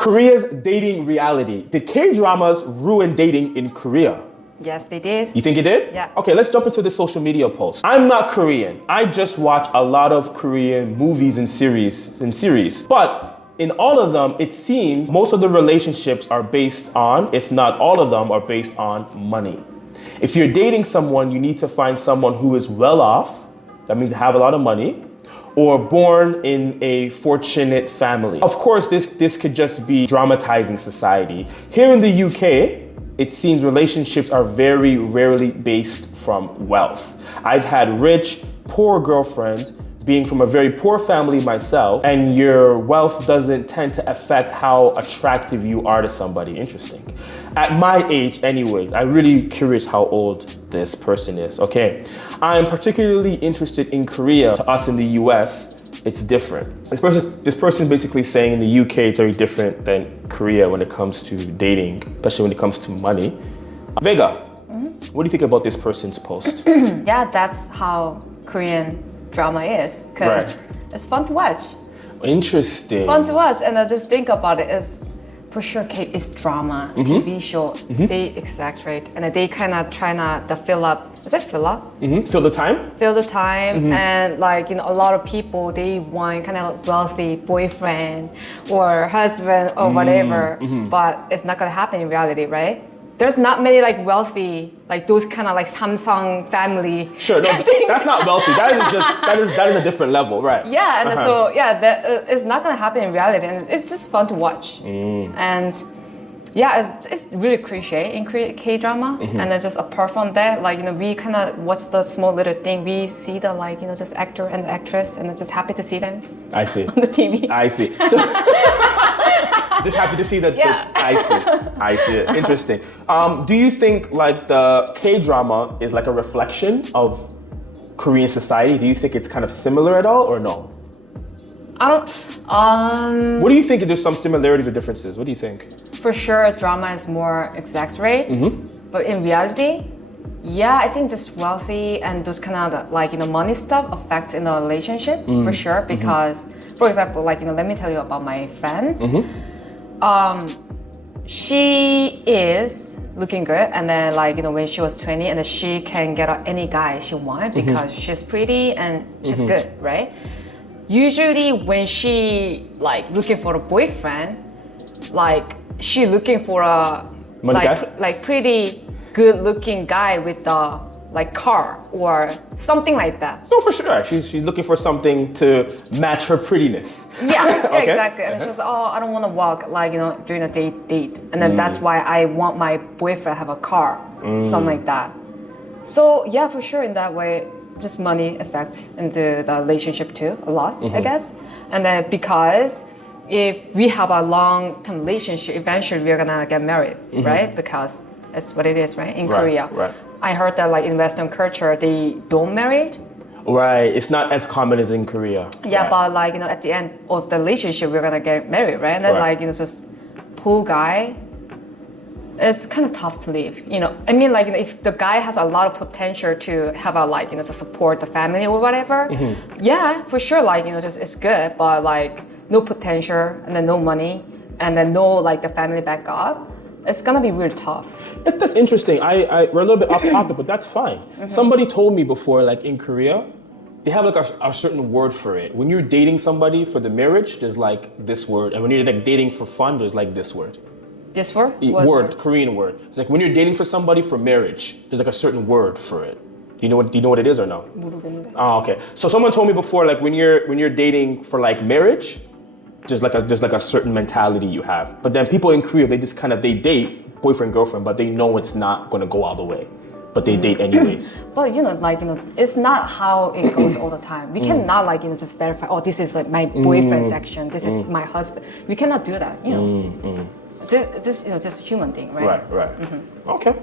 Korea's dating reality. Did K-dramas ruin dating in Korea? Yes, they did. You think it did? Yeah. Okay, let's jump into the social media post. I'm not Korean. I just watch a lot of Korean movies and series. But in all of them, it seems most of the relationships are based on, if not all of them, are based on money. If you're dating someone, you need to find someone who is well off, that means have a lot of money, or born in a fortunate family. Of course, this could just be dramatizing society. Here in the UK, it seems relationships are very rarely based from wealth. I've had rich, poor girlfriends, being from a very poor family myself, and your wealth doesn't tend to affect how attractive you are to somebody. Interesting. At my age anyways, I'm really curious how old this person is. Okay, I'm particularly interested in Korea. To us in the US, it's different. This person is basically saying in the UK it's very different than Korea when it comes to dating, especially when it comes to money. Vega, what do you think about this person's post? Yeah, that's how Korean drama is, because Right. it's fun to watch. Interesting. Fun to watch, and I just think about it is, for sure, it's drama, TV show. They exaggerate, and they kind of try to fill up. Is it fill up? Fill the time? Fill the time, and a lot of people they want kind of wealthy boyfriend or husband or whatever, but it's not gonna happen in reality, right? There's not many wealthy, those kind of Samsung family. Sure, no, that's not wealthy. That is a different level, right? Yeah, and so that it's not gonna happen in reality, and it's just fun to watch. And yeah, it's really cliche in K-drama, and then just apart from that, we kind of watch the small little thing. We see the just actor and the actress, and just happy to see them I see. on the TV. I see. So, just happy to see that. Yeah. I see it. Interesting. Do you think the K-drama is like a reflection of Korean society? Do you think it's kind of similar at all, or no? I don't. What do you think? There's some similarities or differences. What do you think? For sure, drama is more exaggerated, but in reality, yeah, I think just wealthy and those kind of money stuff affects in the relationship for sure. Because, for example, let me tell you about my friends. She is looking good, and then when she was 20, and then she can get any guy she wants because she's pretty and she's good, right? Usually when she looking for a boyfriend, she looking for a Money guy? Pretty good looking guy with a car or something like that. No, for sure. She's looking for something to match her prettiness. Yeah, Okay. exactly. And she was I don't want to walk during a date, and then that's why I want my boyfriend have a car, something like that. So yeah, for sure, in that way, just money affects into the relationship too a lot, I guess. And then because if we have a long-term relationship, eventually we're gonna get married, right? Because it's what it is, right? In Korea. Right. I heard that in Western culture they don't marry. Right. It's not as common as in Korea. Yeah, Right. but at the end of the relationship we're gonna get married, right? And then Right. just poor guy, it's kind of tough to leave. I mean, if the guy has a lot of potential to have a to support the family or whatever, yeah, for sure, just it's good, but no potential and then no money and then no the family backup, it's gonna be really tough. That's interesting. We're a little bit off topic, but that's fine. Somebody told me before, in Korea, they have a certain word for it. When you're dating somebody for the marriage, there's this word, and when you're dating for fun, there's this word. This word? What Word, Korean word. It's when you're dating for somebody for marriage, there's a certain word for it. Do you know what it is or no? 모르겠는데. Oh, okay. So someone told me before, when you're dating for marriage, there's a certain mentality you have. But then people in Korea, they just they date boyfriend girlfriend, but they know it's not gonna go all the way, but they date anyways. But it's not how it goes all the time. We cannot just verify. Oh, this is my boyfriend section. This is my husband. We cannot do that. This just human thing, right? Right. Okay.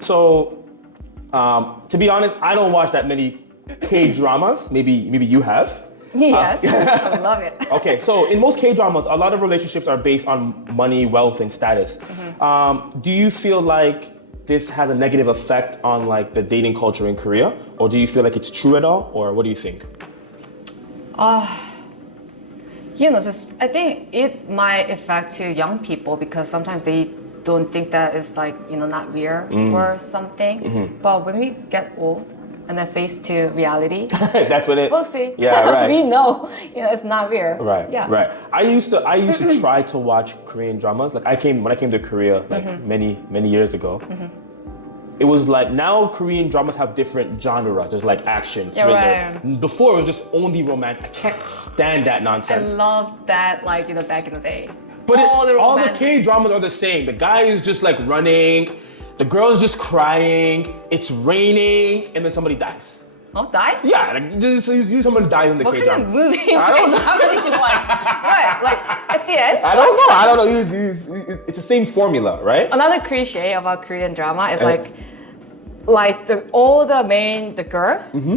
So, to be honest, I don't watch that many K-dramas. Maybe you have. Yes, I love it. Okay, so in most K-dramas, a lot of relationships are based on money, wealth, and status. Do you feel like this has a negative effect on the dating culture in Korea? Or do you feel like it's true at all? Or what do you think? just I think it might affect to young people because sometimes they don't think that it's like, not real or something. But when we get old and then face to reality, That's what it. we'll see. Yeah, right. We know, it's not real. Right. Yeah. Right. I used to try to watch Korean dramas. Like when I came to Korea like many years ago. It was like now Korean dramas have different genres. There's like action, thriller. Right. Before it was just only romantic. I can't stand that I nonsense. loved that, like, back in the day. But all the romantic- K dramas are the same. The guy is just like running, the girl is just crying, it's raining, and then somebody dies. Oh, die? Yeah, like just someone dies in the What K kind drama. of movie? I don't know. How did you watch? Right, like at the end. I don't know. It's the same formula, right? Another cliche about Korean drama is like the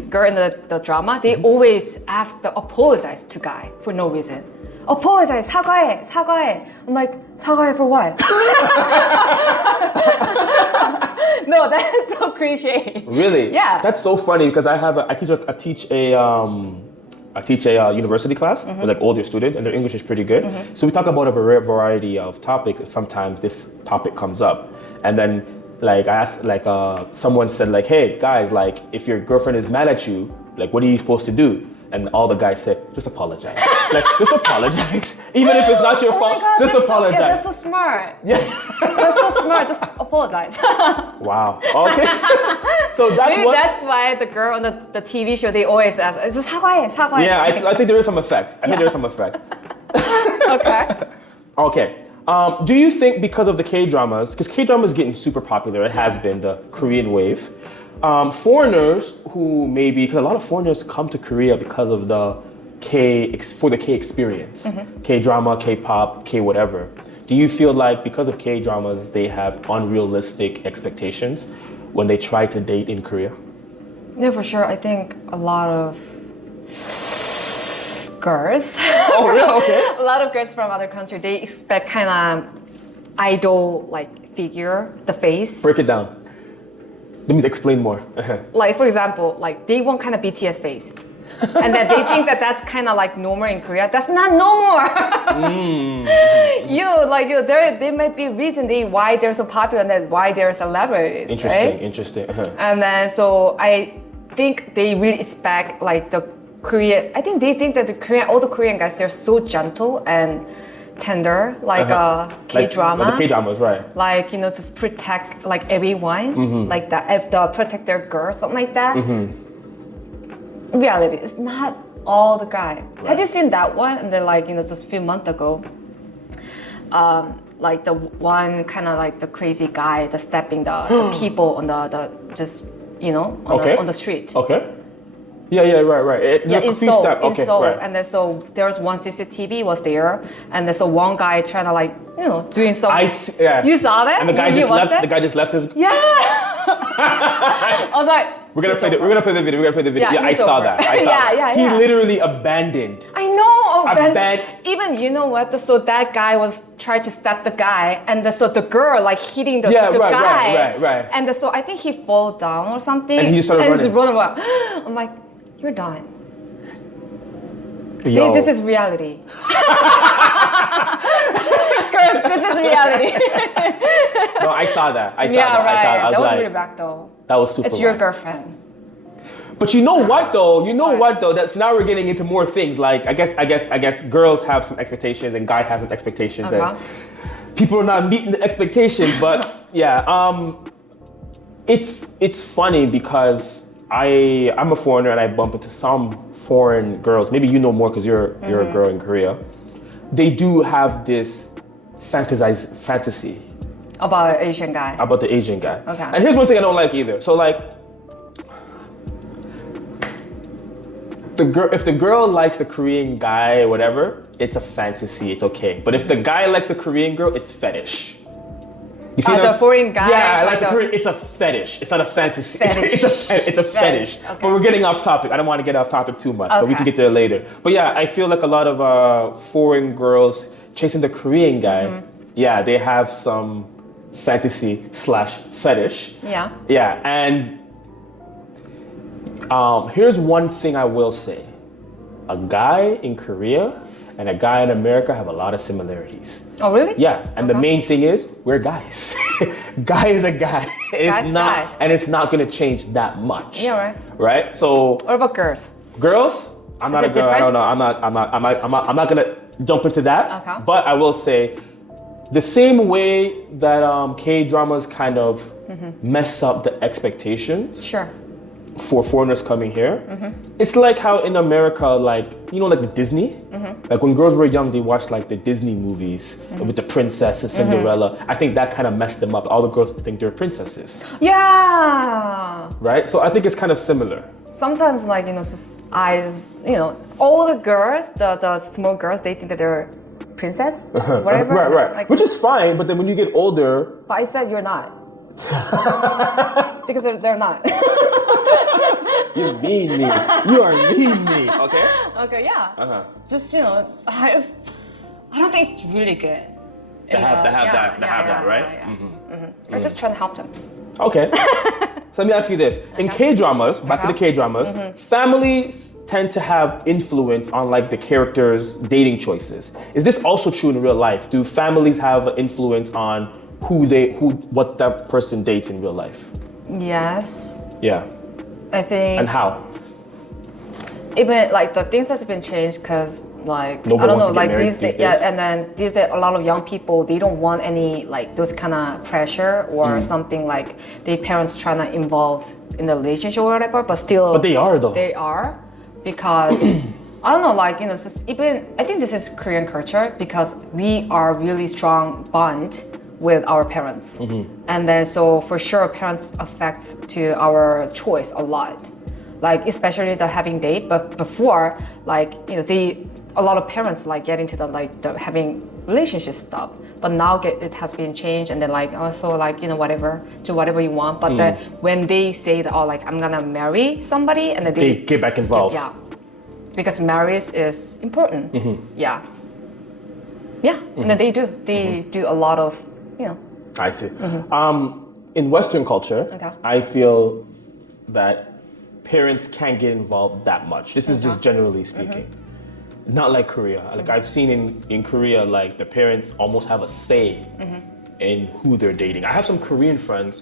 girl in the drama, they always apologize to guy for no reason. Apologize, 사과해. I'm like, 사과해 for what? No, that is so cliche. Really? Yeah. That's so funny because I teach a university class with like older students, and their English is pretty good. So we talk about a variety of topics. And sometimes this topic comes up, and then like I asked, like someone said like, "Hey guys, like if your girlfriend is mad at you, like what are you supposed to do?" And all the guys said, "Just apologize." Like just apologize, even if it's not your Oh fault. my God, just apologize. That's so smart. Yeah. That's so smart. Just apologize. Wow. Okay. So that's Maybe what. that's why the girl on the TV show, they always ask, "Is this 사과해?" Yeah, I think there is some effect. I think there is some effect. Okay. Okay. Do you think because of the K-dramas, because K-drama is getting super popular, it has been the Korean wave, foreigners who maybe, because a lot of foreigners come to Korea because of the K experience, K-drama, K-pop, K whatever. Do you feel like because of K-dramas, they have unrealistic expectations when they try to date in Korea? Yeah, for sure. I think a lot of girls. Oh, really? Okay. A lot of girls from other countries, they expect kind of idol like figure, the face. Break it down. Let me explain more. Like for example, like they want kind of BTS face. And then they think that that's kind of like normal in Korea. That's not normal. There might be reason why they're so popular and then why they're celebrities. Interesting. And then so I think they really expect like the Korean. I think they think that all the Korean guys, they're so gentle and tender, like K-drama. Like the K-dramas, right? Like just protect like everyone, like that. Protect their girls, something like that. Reality, it's not all the guy. Right. Have you seen that one? And then like just a few months ago, like the one kind of like the crazy guy, the stepping the people on the just on the street. Okay. Yeah, right. In Seoul. Seoul. Right. And then so there was one CCTV was there, and then so one guy trying to like doing something. Yeah. You saw that? And the guy You watched that? The guy just left his. Yeah. I was like, We're gonna play the video. Yeah, I it's saw over. that. I saw that. Yeah. He literally abandoned. I know. Abandoned. Even you know what? So that guy was trying to stop the guy, and so the girl like hitting the guy. Right. And so I think he fall down or something. And he just started running. Running away. I'm like, you're done. Yo. See, this is reality. Girls, this is reality. No, I saw that. I saw Yeah, that. right. I saw that. I That was like, really back though. that was super. It's your whack. girlfriend. But you know what though? That's now we're getting into more things. Like I guess girls have some expectations and guys have some expectations, and people are not meeting the expectations. But yeah, it's funny because I'm a foreigner and I bump into some foreign girls. Maybe you know more because you're a girl in Korea. They do have this fantasy About Asian guy. about the Asian guy. Okay. And here's one thing I don't like either. So like, if the girl likes the Korean guy or whatever, it's a fantasy. It's okay. But if the guy likes the Korean girl, it's fetish. You see The foreign guy. Yeah, like the Korean. It's a fetish. It's not a fantasy. Fetish. It's a fetish. Okay. But we're getting off topic. I don't want to get off topic too much, but we can get there later. But yeah, I feel like a lot of foreign girls chasing the Korean guy. Yeah, they have some fantasy/fetish. Yeah. Yeah, and here's one thing I will say. A guy in Korea and a guy in America have a lot of similarities. Oh, really? Yeah, and the main thing is we're guys. Guy is a guy. It's not, guy. and it's not gonna change that much. Yeah, right. Right. So What about girls? girls, I'm not a it girl. I different? don't know. I'm not gonna jump into that. Okay. But I will say, the same way that K dramas kind of mess up the expectations Sure. for foreigners coming here. It's like how in America, like, you know, like the Disney, like when girls were young, they watched like the Disney movies with the princess and Cinderella. I think that kind of messed them up. All the girls think they're princesses, Yeah. right? So I think it's kind of similar. Sometimes, like, just eyes, all the girls, the small girls, they think that they're princess, whatever. Right. Like, Which is fine, but then when you get older, but I said you're not. Because they're not. you mean me. You are mean me. Okay. Okay, yeah. Just, I don't think it's really good. To have that, right? I'm just trying to help them. Okay. So let me ask you this. In K-dramas, back to the K-dramas, families tend to have influence on like the characters' dating choices. Is this also true in real life? Do families have influence on what that person dates in real life? Yes. Yeah. I think. And how? Even like the things that's been changed because like Nobody I don't wants know to get like married these these days, yeah, days. and then these days a lot of young people they don't want any like those kind of pressure or something like their parents trying to involve in the relationship or whatever, but still. But they are though. They are because I don't know like it's just even I think this is Korean culture because we are really strong bond with our parents, and then so for sure parents affects to our choice a lot. Like especially the having date, but before, like a lot of parents like get into the having relationship stuff. But now it has been changed, and then like also like whatever, do whatever you want. But then when they say that like I'm gonna marry somebody, and then they get back involved. Yeah, because marriage is important. Yeah, and then they do a lot of I see. In Western culture, I feel that parents can't get involved that much. This is just generally speaking. Not like Korea. Like I've seen in Korea, like the parents almost have a say in who they're dating. I have some Korean friends,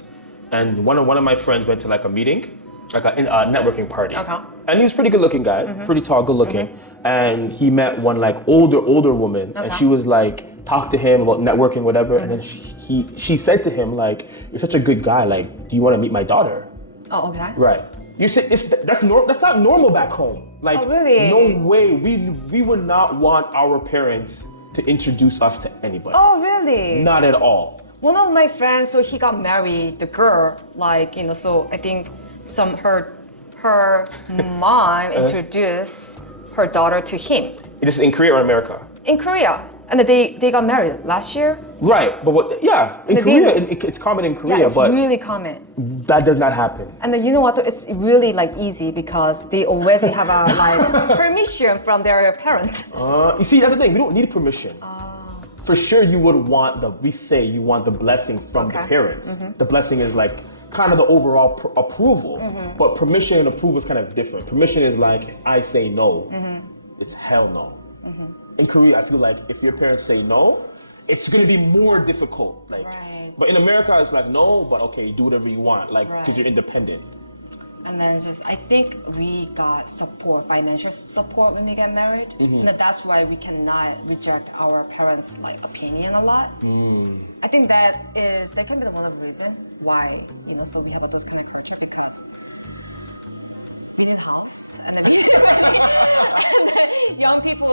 and one of my friends went to like a meeting, like a networking party. And he was a pretty good looking guy, pretty tall, good looking. And he met one like older woman, and she was like talk to him about networking, whatever. And then she said to him like, "You're such a good guy. Like, do you want to meet my daughter?" Oh, okay. Right. You say that's not normal back home. Like, oh, really? No way. We would not want our parents to introduce us to anybody. Oh, really? Not at all. One of my friends, so he got married. The girl, like so I think her mom introduced her daughter to him. This is in Korea or America? In Korea, and they got married last year. Right, but in Korea, it's common in Korea, yeah, it's but really common. That does not happen. And then you know what? It's really like easy because they already have a like permission from their parents. You see, that's the thing. We don't need permission. For sure, you would want you want the blessing from the parents. The blessing is like kind of the overall approval, but permission and approval is kind of different. Permission is like if I say no, it's hell no. In Korea, I feel like if your parents say no, it's gonna be more difficult. Like, but in America, it's like no, but okay, do whatever you want, like because you're independent. And then I think we got support, financial support when we get married, and that's why we cannot reject our parents' like opinion a lot. I think that's definitely one of the reasons why so we have this big future because young people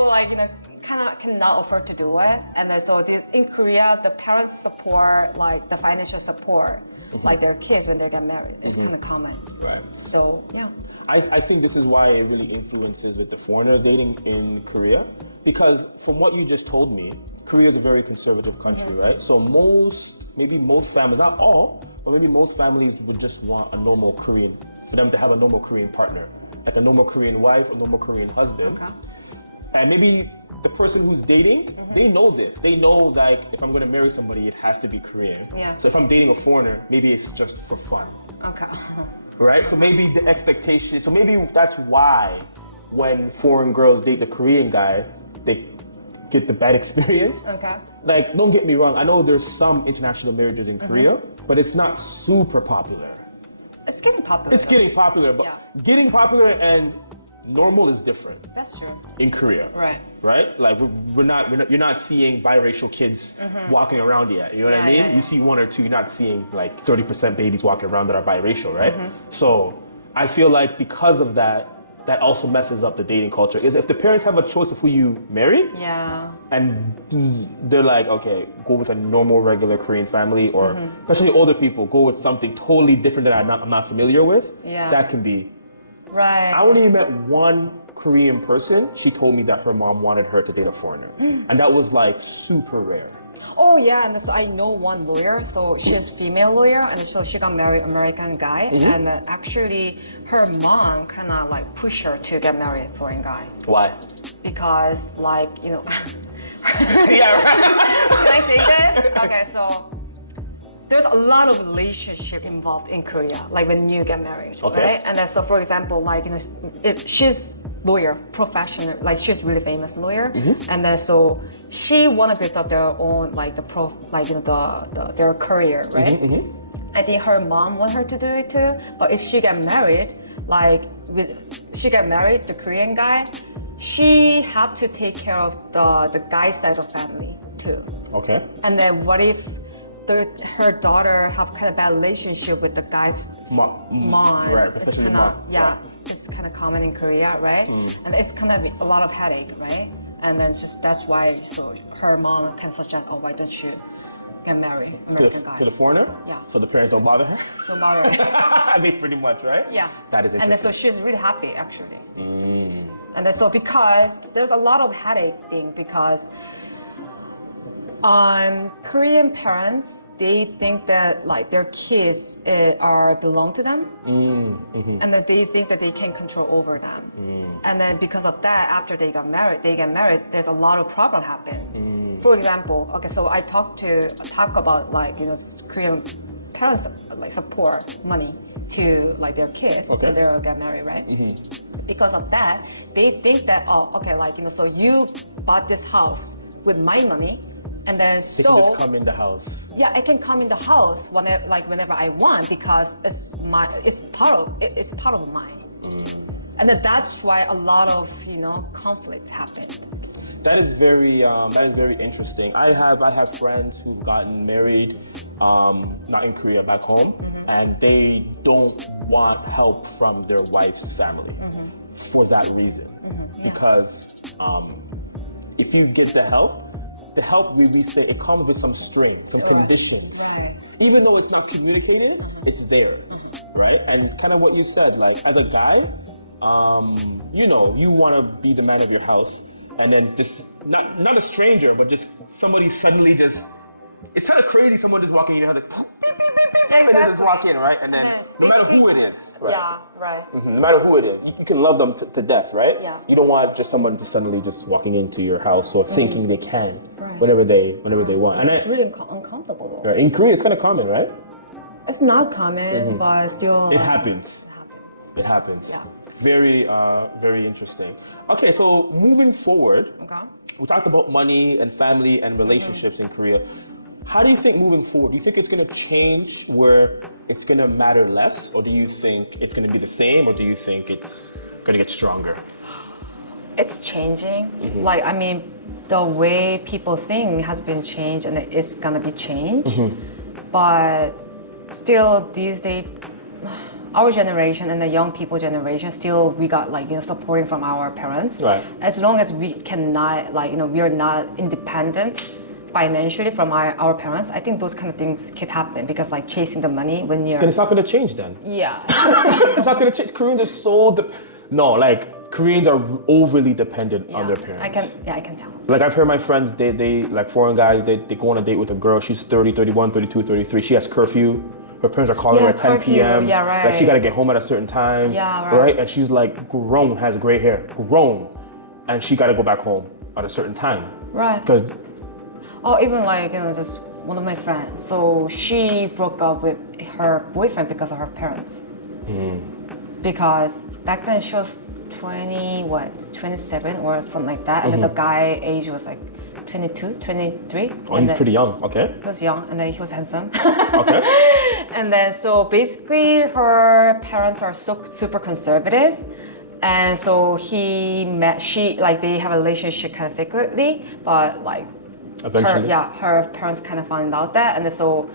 kind of cannot afford to do it, and then so in Korea the parents support like the financial support like their kids when they get married. It's kind of common. Right. So yeah. I think this is why it really influences with the foreigner dating in Korea, because from what you just told me, Korea is a very conservative country, right? So maybe most families, not all, but maybe most families would just want a normal Korean, for them to have a normal Korean partner, like a normal Korean wife, a normal Korean husband. And maybe the person who's dating, they know this. They know like if I'm gonna marry somebody, it has to be Korean. Yeah. So if I'm dating a foreigner, maybe it's just for fun. Okay. Right? So maybe the expectation, so maybe that's why when foreign girls date the Korean guy, they get the bad experience. Okay. Like, don't get me wrong. I know there's some international marriages in Korea, but it's not super popular. It's getting popular. It's getting popular, but getting popular and normal is different That's true. in Korea. Right. Right? Like you're not seeing biracial kids walking around yet. You know what I mean? Yeah, yeah. You see one or two, you're not seeing like 30% babies walking around that are biracial, right? So I feel like because of that, that also messes up the dating culture. Is if the parents have a choice of who you marry, Yeah. and they're like, okay, go with a normal, regular Korean family, or especially older people, go with something totally different that I'm not familiar with. Yeah. That can be. Right. I only met one Korean person. She told me that her mom wanted her to date a foreigner, and that was like super rare. Oh yeah, and so I know one lawyer. So she's female lawyer, and so she got married American guy, and actually her mom kind of like pushed her to get married foreign guy Why? because like Yeah, right. Can I say this? Okay, so there's a lot of relationship involved in Korea, like when you get married, Okay. right? And then so for example, like if she's lawyer, professional, like she's really famous lawyer, and then so she wanna build up their own like their career, right? I think her mom want her to do it too, but if she get married, the Korean guy, she have to take care of the guy's side of family too. Okay. And then what if her daughter have kind of bad relationship with the guy's mom? Right, It's especially kind mom. of it's kind of common in Korea, right? And it's kind of a lot of headache, right? And then just that's why so her mom can suggest, oh, why don't you get married American guy? To the foreigner? Yeah. So the parents don't bother her? No matter. I mean, pretty much, right? Yeah. That is interesting. And then so she's really happy actually. And then so because there's a lot of headache thing because Korean parents, they think that like their kids belong to them, and that they think that they can control over them. And then because of that, after they get married, there's a lot of problem happen. For example, okay, so I talk about like Korean parents like support money to like their kids when they get married, right? Because of that, they think that so you bought this house with my money. And then They can just come in the house. Yeah, I can come in the house whenever I want because it's part of mine. And then that's why a lot of conflicts happen. That is very interesting. I have friends who've gotten married, not in Korea, back home, and they don't want help from their wife's family for that reason. Because if you get the help we say it comes with some strings, some conditions. Even though it's not communicated, it's there, right? And kind of what you said, like as a guy, you want to be the man of your house, and then just not a stranger, but just somebody suddenly just. It's kind of crazy. Someone just walking in your house like, beep, beep, beep, beep, beep, and they just walk in, right? And then no matter who it is, right? Yeah, right. No matter who it is, you can love them to death, right? Yeah. You don't want just someone just suddenly just walking into your house or thinking they can whenever they want. And It's really uncomfortable. right, in Korea, it's kind of common, right? It's not common, but still. It happens. It happens. Yeah. Very, very interesting. Okay, so moving forward, Okay. we talked about money and family and relationships in Korea. How do you think moving forward? Do you think it's going to change where it's going to matter less? Or do you think it's going to be the same? Or do you think it's going to get stronger? It's changing. Like, I mean, the way people think has been changed and it's gonna be changed. But still, these days, our generation and the young people generation, still we got supporting from our parents. Right. As long as we cannot, we are not independent financially from our parents, I think those kind of things keep happening because chasing the money when you're. Then it's not going to change then. Yeah. It's not going to change. Koreans are so Koreans are overly dependent on their parents. I can tell. Like I've heard my friends, they like foreign guys, they go on a date with a girl, she's 30, 31, 32, 33, she has curfew. Her parents are calling her at 10 p.m. Yeah, right. Like she got to get home at a certain time. Yeah, right. And she's like grown, has gray hair, grown. And she got to go back home at a certain time. Right. Because Or even just one of my friends. So she broke up with her boyfriend because of her parents. Because back then she was 27 or something like that. And then the guy age was 22, 23. Oh, and he's then pretty young. Okay. He was young and then he was handsome. Okay. And then so basically her parents are so super conservative. And so they have a relationship kind of secretly, but like Eventually. her parents kind of found out that. And then so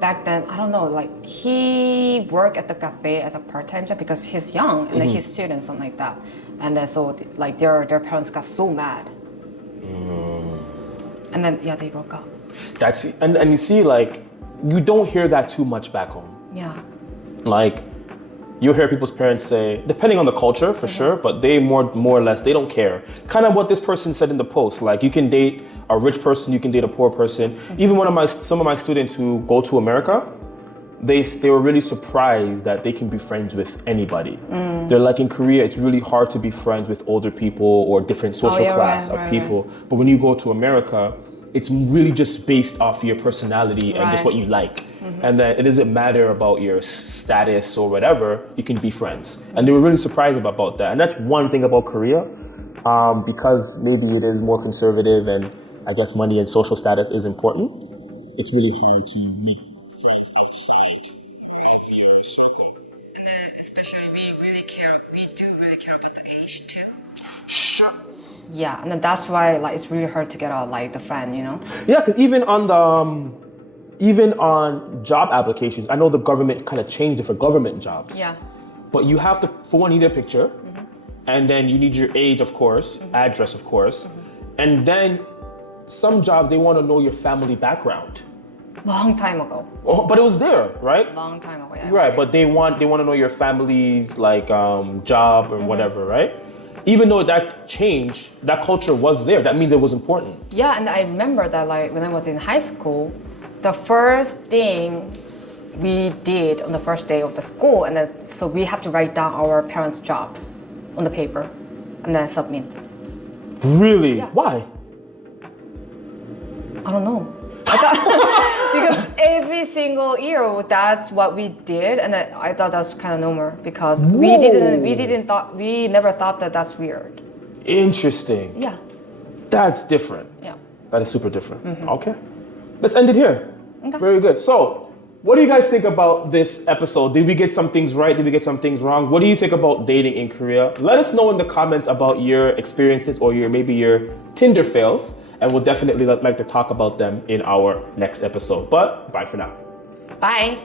back then, I don't know, like he worked at the cafe as a part-time job because he's young and then he's student, something like that. And then so like their parents got so mad. And then they broke up. That's and you see, like, you don't hear that too much back home. Yeah. Like, you hear people's parents say, depending on the culture for sure, but they more or less, they don't care. Kind of what this person said in the post, like you can date a rich person, you can date a poor person. Even some of my students who go to America, they were really surprised that they can be friends with anybody. They're like, in Korea, it's really hard to be friends with older people or different social class of people. Right. But when you go to America, it's really just based off your personality and just what you like. And then it doesn't matter about your status or whatever, you can be friends. And they were really surprised about that. And that's one thing about Korea, because maybe it is more conservative and I guess money and social status is important. It's really hard to make friends outside of your circle. And then especially we do really care about the age too. Sure. Yeah, and then that's why like it's really hard to get out like the friend, you know? Yeah, because even on job applications, I know the government kind of changed it for government jobs. Yeah. But you have to, for one, you need a picture, and then you need your age, of course, address, of course, and then some jobs they want to know your family background. Long time ago. Oh, but it was there, right? Long time ago, yeah. Right, but they want to know your family's like job or whatever, right? Even though that changed, that culture was there. That means it was important. Yeah, and I remember that like when I was in high school, the first thing we did on the first day of the school, and then so we have to write down our parents' job on the paper and then submit. Really? Yeah. Why? I don't know. Because every single year that's what we did, and I thought that was kind of normal because we never thought that that's weird. Interesting. Yeah. That's different. Yeah. That is super different. Okay. Let's end it here. Okay. Very good. So, what do you guys think about this episode? Did we get some things right? Did we get some things wrong? What do you think about dating in Korea? Let us know in the comments about your experiences or maybe your Tinder fails. And we'll definitely like to talk about them in our next episode. But bye for now. Bye.